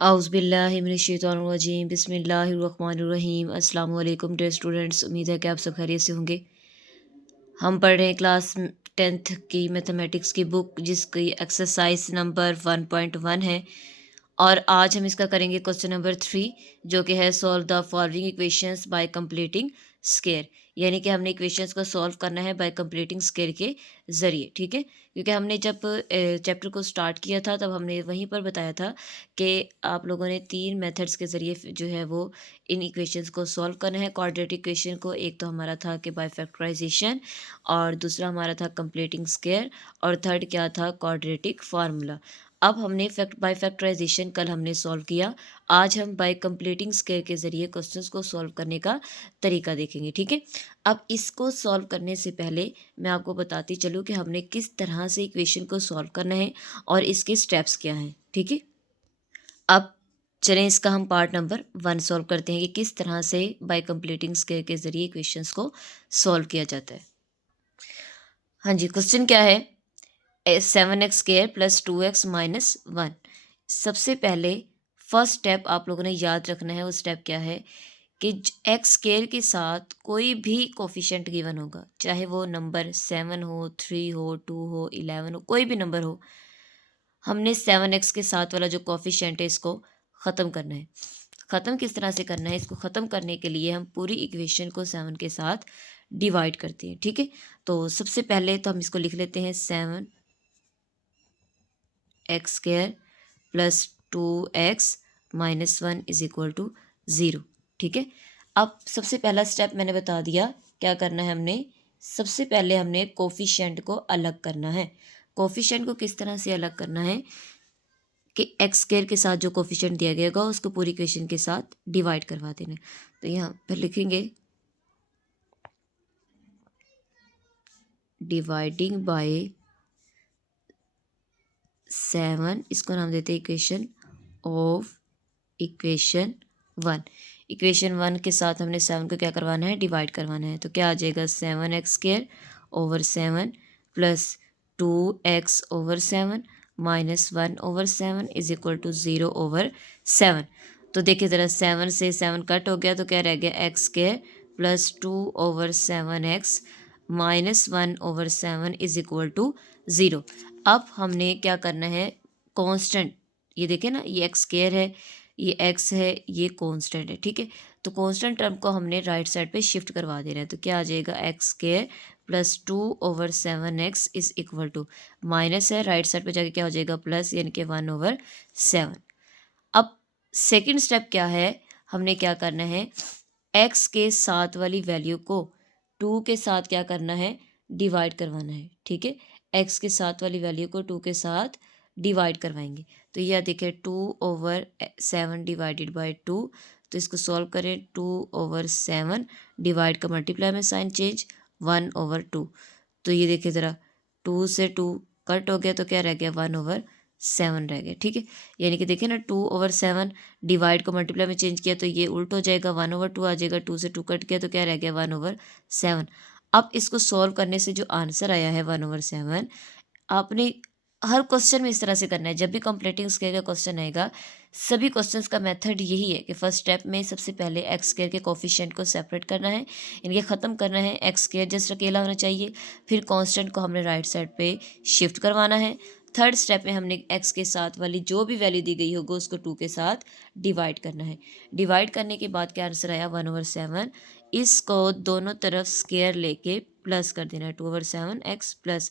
औज़ुबिल्लाहिमिनश्शैतानिर्रजीम बिस्मिल्लाहिर्रहमानिर्रहीम अस्सलाम वालेकुम डियर स्टूडेंट्स। उम्मीद है कि आप सब खैरियत से होंगे। हम पढ़ रहे हैं क्लास 10th की मैथमेटिक्स की बुक जिसकी एक्सरसाइज नंबर 1.1 है और आज हम इसका करेंगे क्वेश्चन नंबर 3 जो कि है solve the following equations bye completing square. यानी कि हमने इक्वेशंस को सॉल्व करना है बाय कंप्लीटिंग स्केयर के ज़रिए। ठीक है, क्योंकि हमने जब चैप्टर को स्टार्ट किया था तब हमने वहीं पर बताया था कि आप लोगों ने 3 मेथड्स के ज़रिए जो है वो इन इक्वेशंस को सॉल्व करना है। क्वाड्रेटिक इक्वेशन को एक तो हमारा था कि बाय फैक्टराइजेशन, और दूसरा हमारा था कंप्लीटिंग स्केयर, और थर्ड क्या था, क्वाड्रेटिक फार्मूला। अब हमने बाय फैक्टराइजेशन कल हमने सॉल्व किया। आज हम बाय कंप्लीटिंग स्केयर के ज़रिए क्वेश्चंस को सॉल्व करने का तरीका देखेंगे। ठीक है, अब इसको सॉल्व करने से पहले मैं आपको बताती चलूँ कि हमने किस तरह से इक्वेशन को सॉल्व करना है और इसके स्टेप्स क्या हैं। ठीक है, अब चलें इसका हम पार्ट नंबर 1 सॉल्व करते हैं कि किस तरह से बाय कंप्लीटिंग स्केयर के ज़रिए इक्वेशंस को सॉल्व किया जाता है। हाँ जी, क्वेश्चन क्या है, 7x² प्लस 2x माइनस 1। सबसे पहले फर्स्ट स्टेप आप लोगों ने याद रखना है। वो स्टेप क्या है कि एक्स स्केयर के साथ कोई भी कोफिशेंट गिवन होगा, चाहे वो नंबर 7 हो, 3 हो, 2 हो, 11 हो, कोई भी नंबर हो, हमने 7x के साथ वाला जो कोफिशेंट है इसको ख़त्म करना है। ख़त्म किस तरह से करना है, इसको ख़त्म करने के लिए हम पूरी इक्वेशन को 7 के साथ डिवाइड करते हैं। ठीक है, तो सबसे पहले तो हम इसको लिख लेते हैं 7x² plus 2x minus 1 is equal to 0। ठीक है, अब सबसे पहला स्टेप मैंने बता दिया क्या करना है। हमने सबसे पहले हमने कोफिशिएंट को अलग करना है। कोफिशिएंट को किस तरह से अलग करना है कि एक्स स्क्वायर के साथ जो कोफिशिएंट दिया गया होगा उसको पूरी इक्वेशन के साथ डिवाइड करवा देना है। तो यहाँ पर लिखेंगे डिवाइडिंग बाय 7, इसको नाम देते हैं इक्वेशन ऑफ इक्वेशन 1। इक्वेशन 1 के साथ हमने 7 को क्या करवाना है, डिवाइड करवाना है। तो क्या आ जाएगा, 7x² over 7 plus 2x over 7 minus 1 over 7 is equal to 0 over 7। तो देखिए ज़रा, 7 से 7 कट हो गया तो क्या रह गया, x² plus 2 over 7x minus 1 over 7 is equal to 0। अब हमने क्या करना है, कांस्टेंट, ये देखें ना, ये एक्स स्क्वायर है, ये एक्स है, ये कांस्टेंट है। ठीक है, तो कांस्टेंट टर्म को हमने राइट साइड पे शिफ्ट करवा देना है। तो क्या आ जाएगा, x square plus 2 over 7x is equal to, minus है, राइट साइड पे जाके क्या हो जाएगा, प्लस, यानी कि 1 ओवर 7। अब सेकेंड स्टेप क्या है, हमने क्या करना है, एक्स के साथ वाली वैल्यू को 2 के साथ क्या करना है, डिवाइड करवाना है। ठीक है, एक्स के साथ वाली वैल्यू को 2 के साथ डिवाइड करवाएंगे। तो यह देखिए 2 ओवर 7 डिवाइडेड बाय 2। तो इसको सॉल्व करें, 2 ओवर 7 डिवाइड का मल्टीप्लाई में साइन चेंज, 1 ओवर 2। तो ये देखिए ज़रा, 2 से 2 कट हो गया तो क्या रह गया, 1 ओवर 7 रह गया। ठीक है, यानी कि देखिए ना, 2 ओवर 7 डिवाइड को मल्टीप्लाई में चेंज किया तो ये उल्ट हो जाएगा, 1 ओवर 2 आ जाएगा, 2 से 2 कट किया तो क्या रह गया, 1 ओवर 7। अब इसको सॉल्व करने से जो आंसर आया है 1 ओवर 7, आपने हर क्वेश्चन में इस तरह से करना है। जब भी कंप्लीटिंग स्केयर का क्वेश्चन आएगा, सभी क्वेश्चंस का मेथड यही है कि फर्स्ट स्टेप में सबसे पहले एक्स स्केयर के कोफिशिएंट को सेपरेट करना है, इनके ख़त्म करना है। एक्स स्केयर जस्ट अकेला होना चाहिए, फिर कांस्टेंट को हमने राइट साइड पे शिफ्ट करवाना है। थर्ड स्टेप में हमने एक्स के साथ वाली जो भी वैल्यू दी गई होगी उसको 2 के साथ डिवाइड करना है। डिवाइड करने के बाद क्या आंसर आया, 1 ओवर 7। इसको दोनों तरफ स्केयर लेके प्लस कर देना है, 2 ओवर 7 एक्स प्लस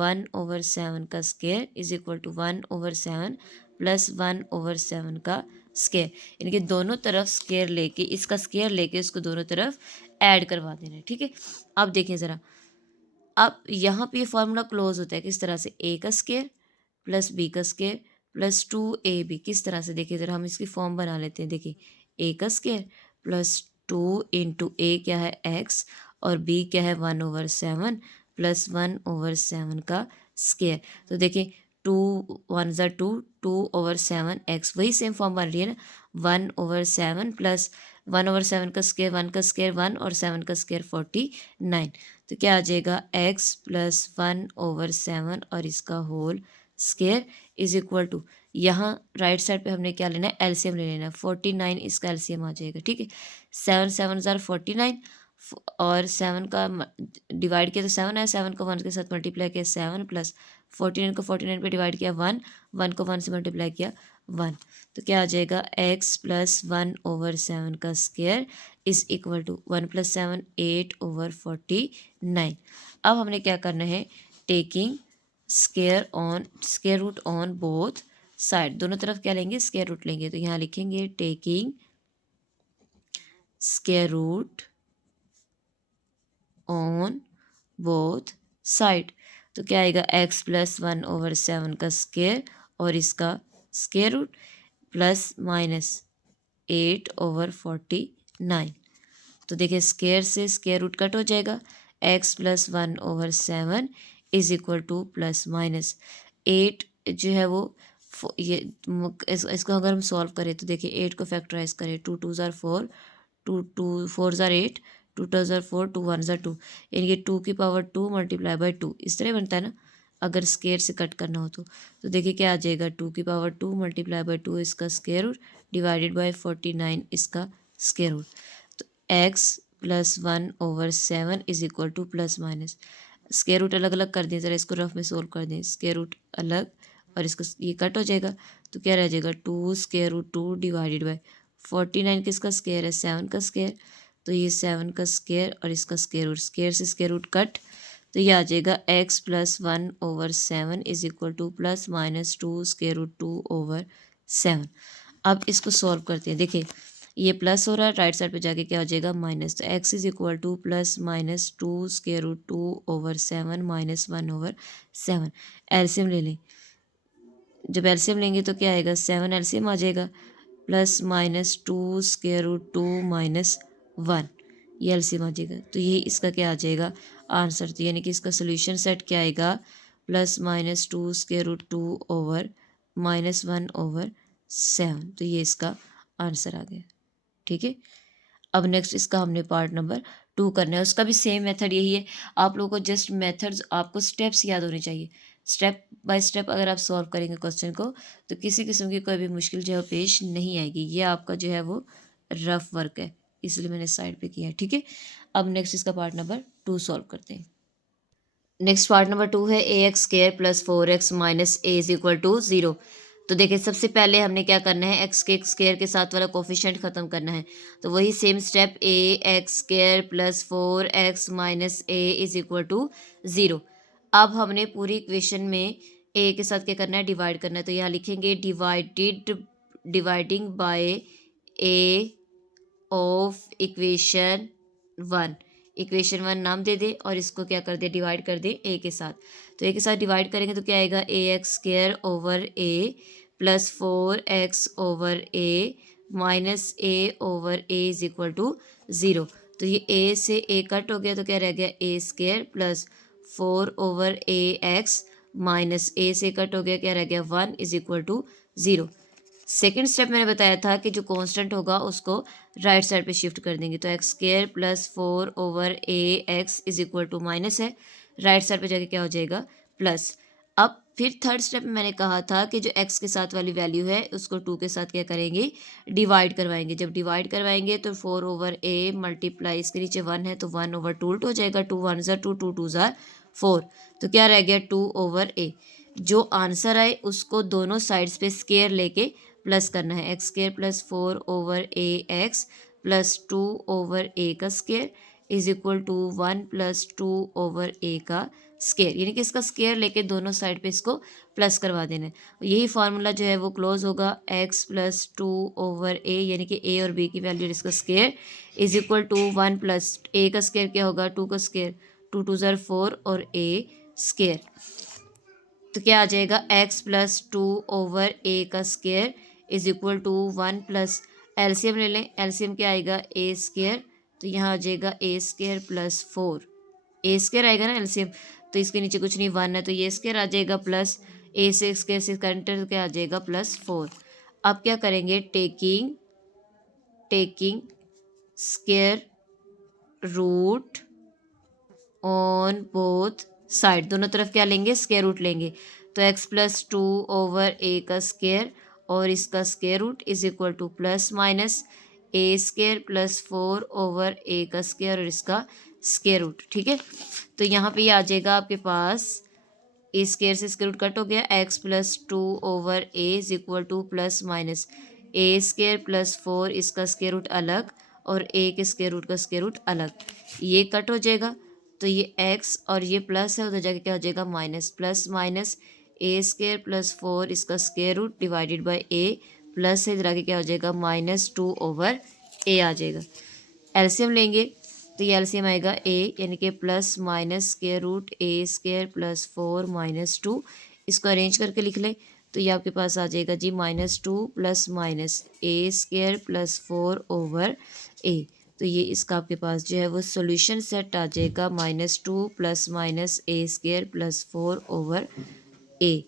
1 ओवर 7 का square is equal to 1 over 7 plus 1 over 7 का स्केयर। इनके दोनों तरफ स्केयर लेके, इसका स्केयर लेके इसको दोनों तरफ ऐड करवा देना है। ठीक है, अब देखें ज़रा, अब यहाँ पे ये फार्मूला क्लोज होता है किस तरह से, ए का स्केयर प्लस बी का स्केयर प्लस 2ab। किस तरह से, देखिए ज़रा, हम इसकी फॉर्म बना लेते हैं। देखिए, ए का स्केयर प्लस 2 इंटू ए क्या है, एक्स, और बी क्या है, 1 ओवर 7 प्लस 1 ओवर 7 का स्केयर। तो देखिए 2 1 ज़ा 2, 2 ओवर 7 एक्स, वही सेम फॉर्म बन रही है ना, 1 ओवर 7 प्लस 1 ओवर 7 का स्केयर, 1 का स्केयर 1 और 7 का स्केयर 49। तो क्या आ जाएगा, एक्स प्लस 1 ओवर 7 और इसका whole square is equal to, यहाँ राइट साइड पे हमने क्या लेना है, एलसीएम ले लेना है। 49 इसका एलसीएम आ जाएगा, ठीक है। 7 7 ज़ार 49 और 7 का डिवाइड किया तो 7 है, 7 को 1 के साथ मल्टीप्लाई किया 7 प्लस 49 को 49 पे डिवाइड किया 1, 1 को 1 से मल्टीप्लाई किया 1। तो क्या आ जाएगा, x प्लस 1/7 का square is equal to 1 plus 7 8/49। अब हमने क्या करना है, taking square root on both side, दोनों तरफ क्या लेंगे, स्क्वायर रूट लेंगे। तो यहाँ लिखेंगे taking square root on both side. तो क्या आएगा, x प्लस 1/7 का स्क्वायर और इसका स्क्वायर रूट प्लस माइनस 8/49। तो देखिए स्क्वायर से स्क्वायर रूट कट हो जाएगा, x plus 1/7 is equal to plus minus 8 जो है वो ये इसको अगर हम सॉल्व करें तो देखिए 8 को फैक्टराइज करें, 2 2 ज़ार 4, 2 4 ज़ार 8, 2 2 ज़ार 4, 2 1 ज़ार 2, यानी कि 2 की पावर 2 मल्टीप्लाई बाई 2 इस तरह बनता है ना, अगर स्क्वायर से कट करना हो तो देखिए क्या आ जाएगा, 2 की पावर 2 मल्टीप्लाई बाई 2 इसका स्क्वायर रूट डिवाइडेड बाई 49 इसका स्क्वायर रूट। तो x plus 1/7 is equal to plus minus, square root अलग अलग कर दें, ज़रा इसको रफ में सोल्व कर दें, स्क्वायर रूट अलग और इसका ये कट हो जाएगा। तो क्या रह जाएगा, 2 स्क्वायर रूट 2 डिवाइडेड बाई 49 किसका स्क्वायर है, 7 का स्क्वायर। तो ये 7 का स्क्वायर और इसका स्क्वायर रूट, स्क्वायर से स्क्वायर रूट कट, तो ये आ जाएगा x plus 1/7 is equal to plus minus 2 square root 2/7। अब इसको सॉल्व करते हैं, देखिए ये प्लस हो रहा है, राइट साइड पे जाके क्या हो जाएगा, माइनस। तो x is equal to plus minus 2 square root 2/7 minus 1/7। LCM ले लें, जब एलसीएम लेंगे तो क्या आएगा, 7 एलसीएम आ जाएगा plus minus 2 square root 2 minus 1, ये एलसीएम आ जाएगा। तो ये इसका क्या आ जाएगा, आंसर। तो यानी कि इसका सोल्यूशन सेट क्या आएगा, plus minus 2 square root 2 over minus 1/7। तो ये इसका आंसर आ गया, ठीक है। अब नेक्स्ट इसका हमने पार्ट नंबर 2 करना है, उसका भी सेम मेथड यही है। आप लोगों को जस्ट मेथड्स, आपको स्टेप्स याद होने चाहिए। स्टेप बाय स्टेप अगर आप सॉल्व करेंगे क्वेश्चन को तो किसी किस्म की कोई भी मुश्किल जो है पेश नहीं आएगी। ये आपका जो है वो रफ वर्क है, इसलिए मैंने साइड पे किया है, ठीक है। अब नेक्स्ट इसका पार्ट नंबर 2 सॉल्व करते हैं। नेक्स्ट पार्ट नंबर 2 है ax² plus 4x minus a is equal to 0। तो देखिए सबसे पहले हमने क्या करना है, एक्स के स्क्वायर के साथ वाला कोफिशिएंट खत्म करना है। तो वही same step, ax² plus 4x minus a is equal to 0। अब हमने पूरी इक्वेशन में a के साथ क्या करना है, डिवाइड करना है। तो यहाँ लिखेंगे dividing by a of equation 1। Equation 1 नाम दे दे और इसको क्या कर दे, डिवाइड कर दे ए के साथ। तो ए के साथ डिवाइड करेंगे तो क्या आएगा, ax² over a plus 4x over a minus a over a is equal to 0। तो ये a से a कट हो गया तो क्या रह गया, a² plus 4 over ax minus a से कट हो गया, क्या रह गया, 1 is equal to 0। Second step मैंने बताया था कि जो कांस्टेंट होगा उसको राइट साइड पे शिफ्ट कर देंगे। तो x² plus 4 over ax is equal to minus है, राइट साइड पे जाके क्या हो जाएगा, प्लस। अब फिर थर्ड स्टेप में मैंने कहा था कि जो x के साथ वाली वैल्यू है उसको 2 के साथ क्या करेंगे, डिवाइड करवाएंगे। जब डिवाइड करवाएंगे तो 4 ओवर a मल्टीप्लाई, इसके नीचे 1 है तो 1 ओवर 2 उल्ट हो जाएगा, 2 1 ज़ार 2, 2 2 ज़ार 4। तो क्या रह गया, 2 ओवर a। जो आंसर आए उसको दोनों साइड्स पे स्केयर लेके प्लस करना है, x² plus 4 over ax plus 2 over a का square is equal to 1 plus 2 over a का स्केयर, यानी कि इसका स्केयर लेके दोनों साइड पे इसको प्लस करवा देना है। यही फार्मूला जो है वो क्लोज होगा, x प्लस 2 ओवर a यानी कि a और b की वैल्यू और इसका square is equal to 1 plus a का स्केयर क्या होगा, 2 का स्केयर, 2 2 ज़ार 4 और a स्केयर। तो क्या आ जाएगा, x प्लस 2 ओवर a का square is equal to 1 plus, LCM ले लें, एलसीएम क्या आएगा, a²। तो यहाँ आ जाएगा a² प्लस 4, a² आएगा ना एलसीएम, तो इसके नीचे कुछ नहीं, 1 है तो ये स्क्वायर आ जाएगा प्लस a से स्क्वायर से कंटर क्या आ जाएगा, प्लस 4। अब क्या करेंगे, taking square root on both side, दोनों तरफ क्या लेंगे, स्क्वायर रूट लेंगे। तो x प्लस 2 ओवर a का स्केयर और इसका square root is equal to plus minus a square plus 4 over a का स्केयर और इसका स्केयर रूट। ठीक है, तो यहाँ पे ये आ जाएगा आपके पास ए स्केयर से स्केयर रूट कट हो गया, x plus 2 over a is equal to plus minus a square plus 4 इसका स्केयर रूट अलग और a के स्केयर रूट का स्केयर रूट अलग, ये कट हो जाएगा। तो ये x और ये प्लस है, उधर जाके क्या हो जाएगा minus, plus minus a square plus 4 इसका square root divided by a plus है, इधर आके क्या हो जाएगा -2 ओवर a आ जाएगा। एलसीएम लेंगे तो ये एलसीएम आएगा a, यानी कि plus minus square root a square plus 4 -2, इसको अरेंज करके लिख लें तो ये आपके पास आ जाएगा जी -2 plus minus a square plus 4 over a। तो ये इसका आपके पास जो है वो सॉल्यूशन सेट आ जाएगा -2 plus minus a square plus 4 over a।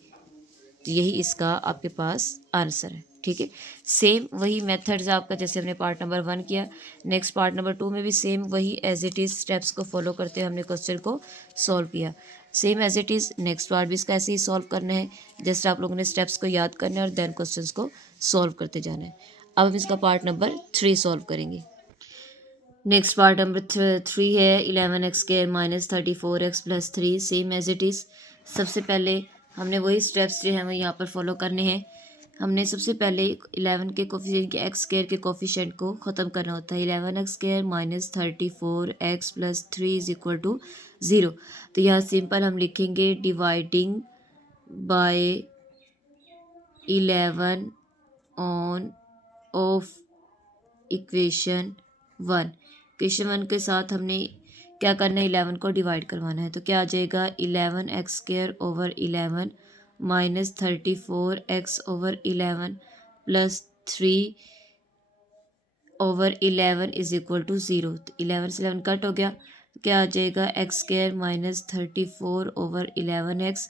तो यही इसका आपके पास आंसर है। ठीक है, सेम वही मेथड्स आपका जैसे हमने पार्ट नंबर 1 किया, नेक्स्ट पार्ट नंबर 2 में भी सेम वही एज इट इज़ स्टेप्स को फॉलो करते हुए हमने क्वेश्चन को सॉल्व किया। Same as it is next part भी इसका ऐसे ही सॉल्व करना है, जस्ट आप लोगों ने स्टेप्स को याद करना है और देन क्वेश्चंस को सॉल्व करते जाना है। अब हम इसका पार्ट नंबर 3 सॉल्व करेंगे। नेक्स्ट पार्ट नंबर 3 है 11x² -34x plus 3, same as it is. सबसे पहले हमने वही स्टेप्स जो हैं वो यहाँ पर फॉलो करने हैं। हमने सबसे पहले 11 के कोफिशिएंट के एक्स स्क्वायर के कोफिशिएंट को ख़त्म करना होता है। 11x² -34x plus 3 is equal to 0। तो यहाँ सिंपल हम लिखेंगे dividing by 11 on off equation 1। Equation 1 के साथ हमने क्या करना है, 11 को डिवाइड करवाना है। तो क्या आ जाएगा 11x² over 11 -34x over 11 plus 3 over 11 is equal to 0। तो 11 से 11 कट हो गया, तो क्या आ जाएगा x² -34 over 11x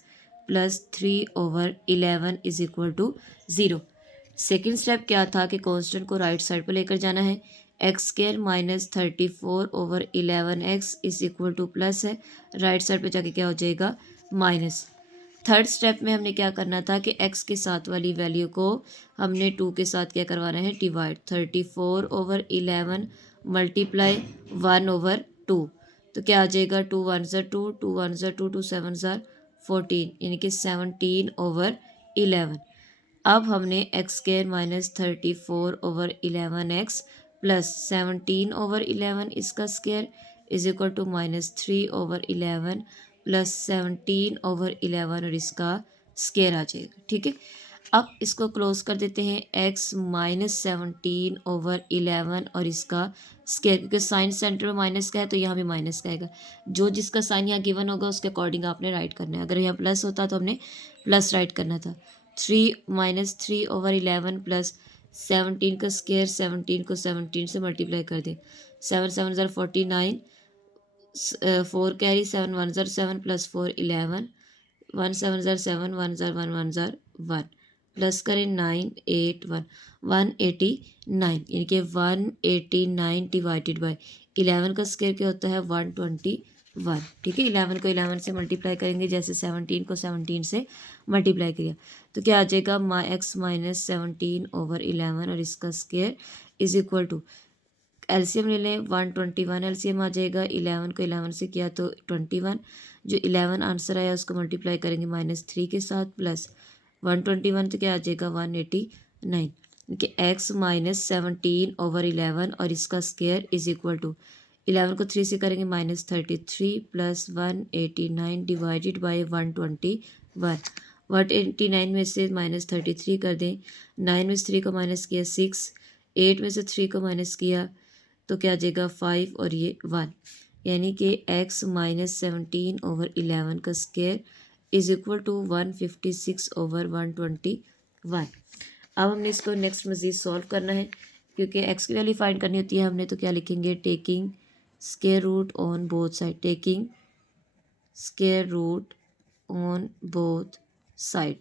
plus 3 over 11 is equal to 0। Second step क्या था कि कांस्टेंट को राइट साइड पर लेकर जाना है। x² -34 over 11x is equal to plus है, राइट साइड पे जाके क्या हो जाएगा माइनस। थर्ड स्टेप में हमने क्या करना था कि x के साथ वाली वैल्यू को हमने 2 के साथ क्या करवाना है डिवाइड, 34 ओवर 11 मल्टीप्लाई 1 ओवर 2। तो क्या आ जाएगा 2 1 ज़ा 2, 2 1 ज़ा 2, 2 7 ज़ा 14, यानी कि 17 ओवर 11। अब हमने x² -34 over 11x plus 17 over 11 इसका square is equal to -3 over 11 plus 17 over 11 और इसका स्क्वायर आ जाएगा। ठीक है, अब इसको क्लोज कर देते हैं, x -17 ओवर 11 और इसका स्क्वायर, क्योंकि साइन सेंटर में माइनस का है तो यहाँ भी माइनस का आएगा। जो जिसका साइन यहाँ गिवन होगा उसके अकॉर्डिंग आपने राइट करना है। अगर यहाँ प्लस होता तो हमने प्लस राइट करना था। 3 ओवर 11 प्लस 17 का स्क्वायर, 17 को 17 से मल्टीप्लाई कर दें, 7 7 ज़र 49, 4 कैरी, 7 1 ज़र 7 प्लस 4 11, 1 7 ज़र 7, 1 ज़र 1 1 ज़र 1 प्लस करें 9 8 1 189, यानी कि 189 डिवाइडेड बाय 11 का स्क्वायर क्या होता है 121। ठीक है, 11 को 11 से मल्टीप्लाई करेंगे, जैसे 17 को 17 से मल्टीप्लाई किया तो क्या आ जाएगा x -17 ओवर 11 और इसका square is equal to, LCM ले लें 121, एलसीएम आ जाएगा 11 को 11 से किया तो 21, जो 11 आंसर आया उसको मल्टीप्लाई करेंगे -3 के साथ प्लस 121, तो क्या आ जाएगा 189, कि x -17 ओवर 11 और इसका स्क्वायर इज इक्वल टू 11 को 3 से करेंगे -33 प्लस 189 डिवाइडेड बाई 121। 189 में से -33 कर दें, 9 में से 3 को माइनस किया 6, 8 में से 3 को माइनस किया तो क्या आ जाएगा 5 और ये 1, यानी कि x -17 ओवर 11 का square is equal to 156 over 121। अब हमने इसको नेक्स्ट मज़ीद सॉल्व करना है, क्योंकि x की वैल्यू फाइंड करनी होती है हमने, तो क्या लिखेंगे taking square root on both side, taking square root on both side.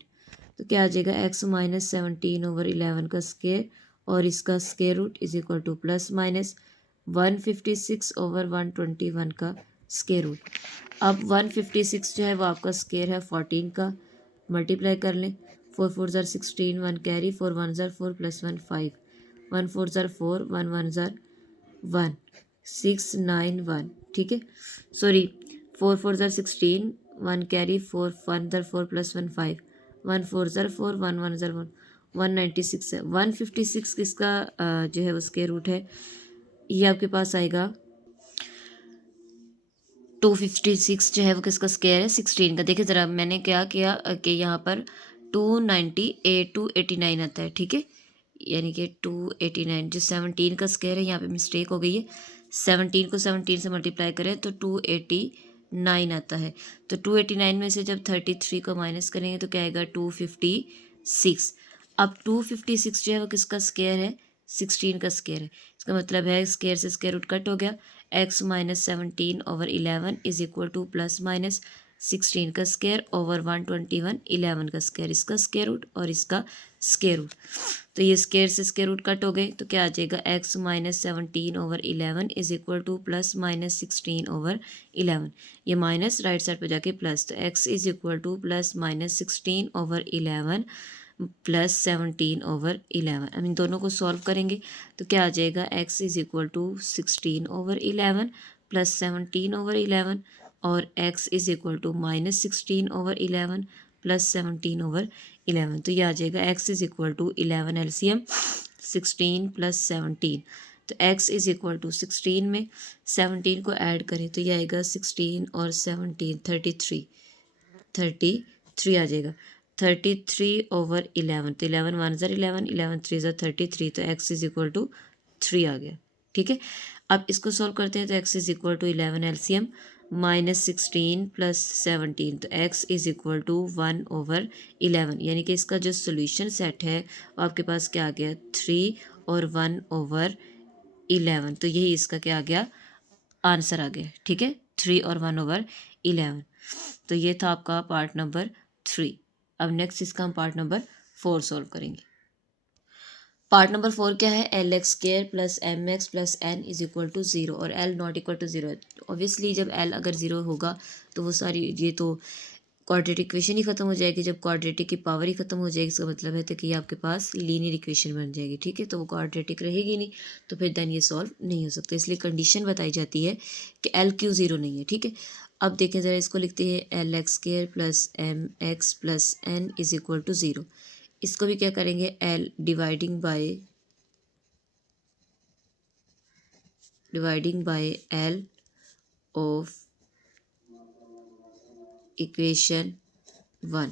तो क्या आ जाएगा x -17 ओवर 11 का स्क्वायर और इसका square root is equal to plus minus 156 over 121 का स्क्वायर रूट। अब 156 जो है वो आपका स्क्वायर है 14 का, मल्टीप्लाई कर लें, 4 4 ज़ार 16, 1 कैरी, 4 1 ज़ार 4 प्लस 1 5, 1 4 ज़ार 4, 1 1 ज़ार 1, 6 9 1, ठीक है। सॉरी, 4 4 ज़ार 16, 1 कैरी, 4 1 ज़ार 4 प्लस 1 5, 1 4 ज़ार 4, 1 1 ज़ार 1, 196 है। 156 किसका जो है वो स्क्वायर रूट है, ये आपके पास आएगा 256 जो है वो किसका स्क्वायर है, 16 का। देखिए ज़रा मैंने क्या किया कि यहाँ पर 289 आता है, ठीक है, यानी कि 289 जो 17 का स्क्वायर है, यहाँ पे मिस्टेक हो गई है। 17 को 17 से मल्टीप्लाई करें तो 289 आता है। तो 289 में से जब 33 को माइनस करेंगे तो क्या आएगा, 256। अब 256 जो है वो किसका स्क्वायर है, 16 का स्क्वायर है। इसका मतलब है स्क्वायर से स्क्वायर रूट कट हो गया। x minus 17 over 11 is equal to plus minus 16 का स्क्वायर ओवर 121 11 का स्क्वायर, इसका स्क्वायर रूट और इसका स्क्वायर रूट। तो ये स्क्वायर से स्क्वायर रूट कट हो गए तो क्या आ जाएगा, x minus 17 over 11 is equal to plus minus 16 over 11। ये माइनस राइट साइड पर जाके प्लस, तो x is equal to plus minus 16 over 11 plus 17 over 11। अब इन दोनों को सॉल्व करेंगे तो क्या आ जाएगा, x is equal to 16 over 11 plus 17 over 11 और x is equal to minus 16 over 11 plus 17 over 11। तो ये आ जाएगा x is equal to 11 LCM 16 plus 17। तो x इज इक्वल टू 16 में 17 को ऐड करें तो ये आएगा 16 और 17 33 आ जाएगा। 33 ओवर 11, तो 11 1 ज़ार 11, 11 3 ज़ार 33, तो x इज इक्वल टू 3 आ गया, ठीक है। अब इसको सॉल्व करते हैं तो x is equal to 11 LCM minus 16 plus 17, तो x is equal to 1 over 11, यानी कि इसका जो सोल्यूशन सेट है वो आपके पास क्या आ गया, 3 और 1 ओवर 11। तो यही इसका क्या आ गया, आंसर आ गया, ठीक है, 3 और 1 ओवर 11। तो ये था आपका पार्ट नंबर 3। अब नेक्स्ट इसका हम पार्ट नंबर 4 सॉल्व करेंगे। पार्ट नंबर 4 क्या है, l x square plus m x plus n is equal to 0 और एल नॉट इक्वल टू 0 है। ऑब्वियसली जब एल अगर 0 होगा तो वो सारी ये तो क्वाड्रेटिक इक्वेशन ही खत्म हो जाएगी। जब क्वाड्रेटिक की पावर ही खत्म हो जाएगी इसका मतलब है तो कि आपके पास लीनियर इक्वेशन बन जाएगी, ठीक है। तो वो क्वाड्रेटिक रहेगी नहीं तो फिर देन ये सॉल्व नहीं हो सकता, इसलिए कंडीशन बताई जाती है कि एल क्यू 0 नहीं है, ठीक है। अब देखें ज़रा, इसको लिखते हैं l x square plus m x plus n is equal to 0। इसको भी क्या करेंगे, l dividing by l of equation 1,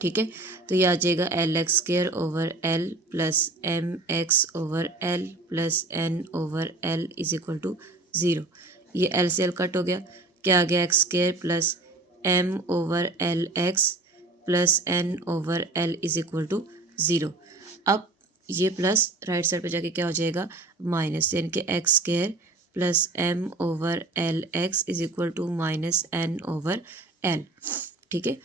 ठीक है। तो ये आ जाएगा l x square over l plus m x over l plus n over l is equal to 0। ये एल से एल कट हो गया, क्या आ गया, x square plus m over l x plus n over l is equal to 0। अब ये plus right side पे जाके क्या हो जाएगा, माइनस, यानी कि x square plus m over l x is equal to minus n over l, ठीक है।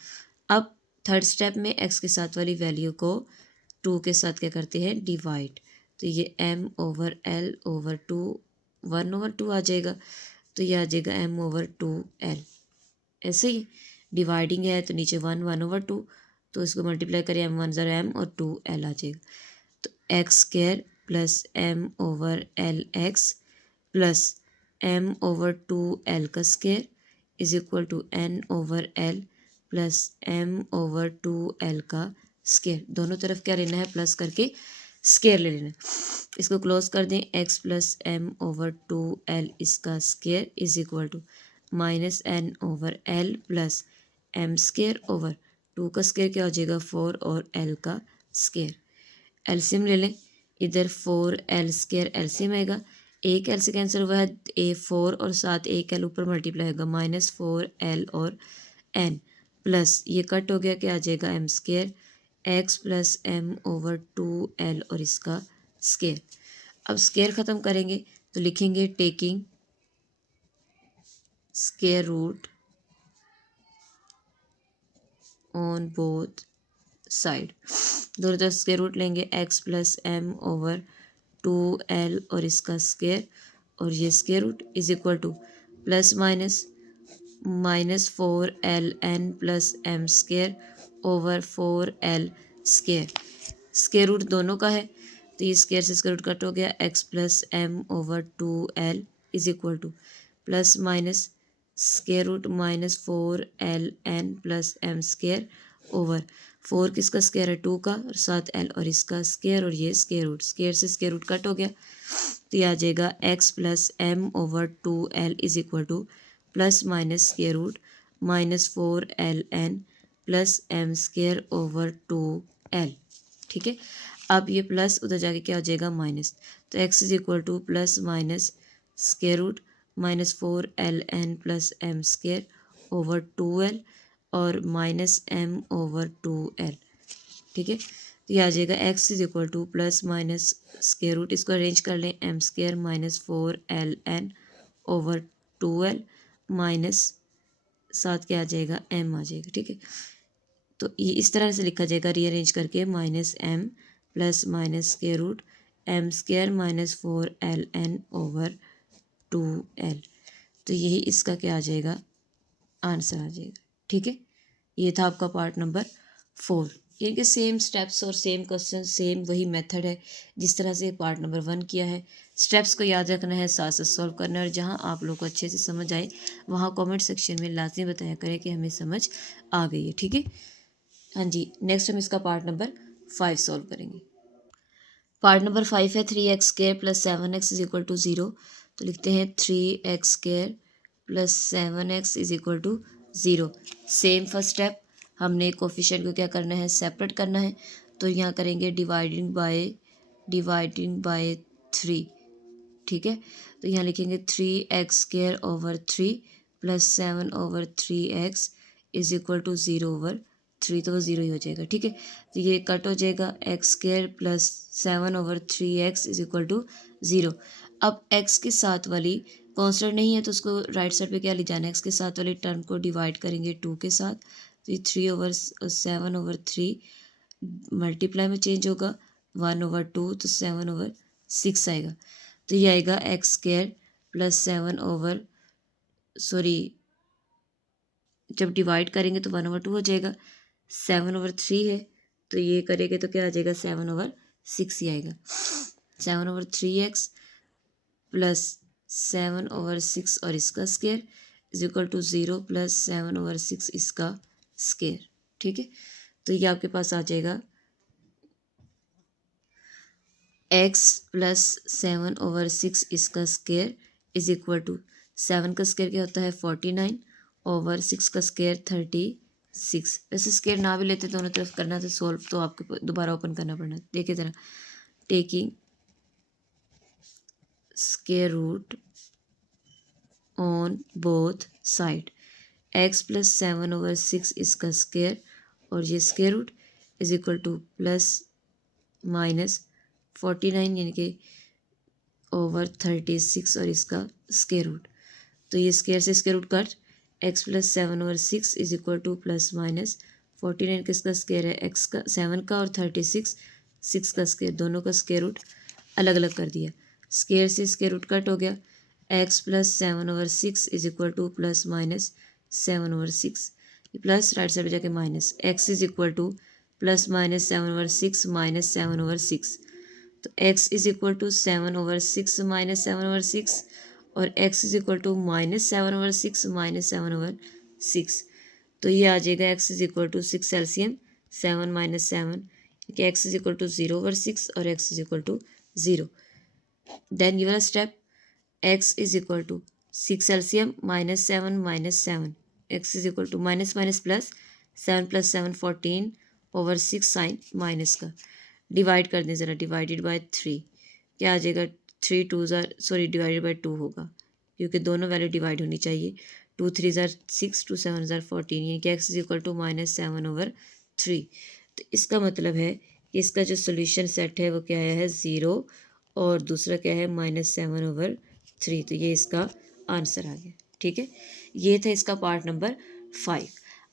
अब थर्ड स्टेप में एक्स के साथ वाली वैल्यू को 2 के साथ क्या करते हैं, डिवाइड। तो ये m over l over 2 1 over 2 आ जाएगा, तो ये आ जाएगा m ओवर 2l। ऐसे ही डिवाइडिंग है तो नीचे 1 1 ओवर 2, तो इसको मल्टीप्लाई करें m 1 ज़रा m और 2l आ जाएगा। तो x square plus m over l x plus m over 2l का square is equal to n over l plus m over 2l का स्क्वायर। दोनों तरफ क्या लेना है, प्लस करके स्क्वायर ले लेना है। इसको क्लोज कर दें, x plus m over 2l इसका square is equal to minus n over l plus m square over 2 का स्क्वायर क्या हो जाएगा, 4 और l का स्क्वायर। एलसीएम ले लें, इधर 4l स्क्वायर एलसीएम आएगा, एक एल से कैंसिल हुआ है, ए 4 और साथ एक एल ऊपर मल्टीप्लाई होगा, माइनस 4l और n प्लस ये कट हो गया, क्या आ जाएगा, m square x plus m over 2l और इसका स्क्वायर। अब स्क्वायर ख़त्म करेंगे तो लिखेंगे taking square root on both side. दोनों तरफ स्क्वायर रूट लेंगे, x plus m over 2l और इसका स्क्वायर और ये square root is equal to plus minus minus 4ln plus m square over 4l square. Square root दोनों का है तो ये स्केयर से स्केयर रूट कट हो गया, x plus m over 2l is equal to plus minus square root -4ln plus M square over 4 किसका square है 2 का और साथ l और इसका स्केयर और ये स्केयर रूट, स्केयर से स्केयर रूट कट हो गया तो ये आ जाएगा x plus m over 2l is equal to plus minus square root -4ln plus M square over 2l। ठीक है, अब ये प्लस उधर जाके क्या हो जाएगा माइनस, तो x is equal to plus minus square root -4ln plus M square over 2l और माइनस एम ओवर 2l। ठीक है, तो ये आ जाएगा x is equal to plus minus square root, इसको अरेंज कर लें M square -4ln over 2l minus साथ क्या आ जाएगा m आ जाएगा। ठीक है, तो ये इस तरह से लिखा जाएगा रीअरेंज करके -m plus minus square root M square -4ln over 2l। तो यही इसका क्या आ जाएगा आंसर आ जाएगा। ठीक है, ये था आपका पार्ट नंबर 4। यानी कि सेम स्टेप्स और सेम क्वेश्चन, सेम वही मेथड है जिस तरह से पार्ट नंबर 1 किया है। स्टेप्स को याद रखना है, साथ साथ सॉल्व करना है और जहाँ आप लोग को अच्छे से समझ आए वहाँ कमेंट सेक्शन में लाजमी बताया करें कि हमें समझ आ गई है। ठीक है, हाँ जी, नेक्स्ट हम इसका पार्ट नंबर 5 सॉल्व करेंगे। पार्ट नंबर 5 है 3x square plus 7x is equal to 0। तो लिखते हैं 3x square plus 7x is equal to 0। Same first step, हमने कोफिशिएंट को क्या करना है सेपरेट करना है, तो यहाँ करेंगे डिवाइडिंग बाय 3। ठीक है, तो यहाँ लिखेंगे 3x square over 3 plus 7 over 3x is equal to 0 over 3, तो वो 0 ही हो जाएगा। ठीक है, तो ये कट हो जाएगा x square plus 7 over 3x is equal to 0। अब x के साथ वाली कांस्टेंट नहीं है तो उसको राइट साइड पे क्या ले जाना है, x के साथ वाली टर्म को डिवाइड करेंगे 2 के साथ, तो ये 3 ओवर 7 ओवर 3 मल्टीप्लाई में चेंज होगा 1 ओवर 2, तो 7 ओवर 6 आएगा। तो ये आएगा एक्स स्क्वायर प्लस 7 ओवर जब डिवाइड करेंगे तो 1 ओवर 2 हो जाएगा, 7 ओवर 3 है तो ये करेंगे तो क्या आ जाएगा 7 ओवर 6 ही आएगा। 7 ओवर 3x प्लस 7 ओवर 6 और इसका square is equal to 0 plus 7 over 6 इसका स्क्वायर। ठीक है, तो ये आपके पास आ जाएगा x प्लस 7 ओवर 6 इसका स्क्वायर इज इक्वल टू 7 का स्क्वायर क्या होता है 49 ओवर 6 का स्क्वायर 36। वैसे स्क्वायर ना भी लेते दोनों तरफ करना तो सॉल्व तो आपको दोबारा ओपन करना पड़ना। देखिए ज़रा, taking square root on both side, x plus 7 over 6 इसका स्क्वायर और ये square root is equal to plus minus 49 यानी कि ओवर 36 और इसका स्क्वायर रूट, तो ये स्क्वायर से square root cut x plus 7 over 6 is equal to plus minus 49 किसका स्क्वायर है x का 7 का और 36 6 का स्क्वायर, दोनों का स्क्वायर रूट अलग अलग कर दिया, स्क्वायर से स्क्वायर रूट कट हो गया, x plus 7 over 6 is equal to plus minus 7 over 6, plus right side पे जाके minus x is equal to plus minus 7 over 6 minus 7 over 6, तो x is equal to 7 over 6 minus 7 over 6 और x is equal to minus 7 over 6 minus 7 over 6, तो ये आ जाएगा x is equal to 6 LCM 7 minus 7 कि x is equal to 0 over 6 और x is equal to 0। Then ये वाला step x is equal to 6 LCM -7 x is equal to minus minus plus 7 + 7 14 over 6 sign minus का divide कर दें ज़रा, divided by 3 क्या आ जाएगा 3 2 डिवाइडेड बाय 2 होगा क्योंकि दोनों वैल्यू डिवाइड होनी चाहिए, 2 3 6 2 7 14 यानी कि x is equal to -7 over 3। तो इसका मतलब है कि इसका जो सोल्यूशन सेट है वो क्या है 0 और दूसरा क्या है -7 ओवर 3, तो ये इसका आंसर आ गया। ठीक है, ये था इसका पार्ट नंबर 5।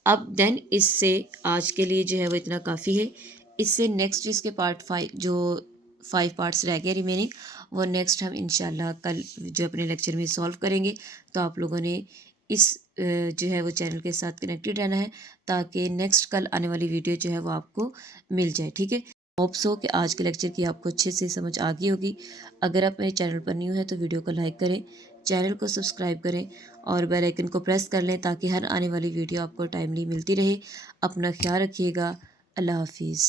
अब देन इससे आज के लिए जो है वो इतना काफ़ी है। इससे नेक्स्ट इसके पार्ट 5 जो 5 पार्ट्स रह गए रिमेनिंग वो नेक्स्ट हम इंशाल्लाह कल जो अपने लेक्चर में सॉल्व करेंगे। तो आप लोगों ने इस जो है वो चैनल के साथ कनेक्टेड रहना है, ताकि नेक्स्ट कल आने वाली वीडियो जो है वो आपको मिल जाए। ठीक है, होप्स हो कि आज के लेक्चर की आपको अच्छे से समझ आ गई होगी। अगर आप मेरे चैनल पर न्यू हैं तो वीडियो को लाइक करें, चैनल को सब्सक्राइब करें और बेल आइकन को प्रेस कर लें, ताकि हर आने वाली वीडियो आपको टाइमली मिलती रहे। अपना ख्याल रखिएगा। अल्लाह हाफिज़।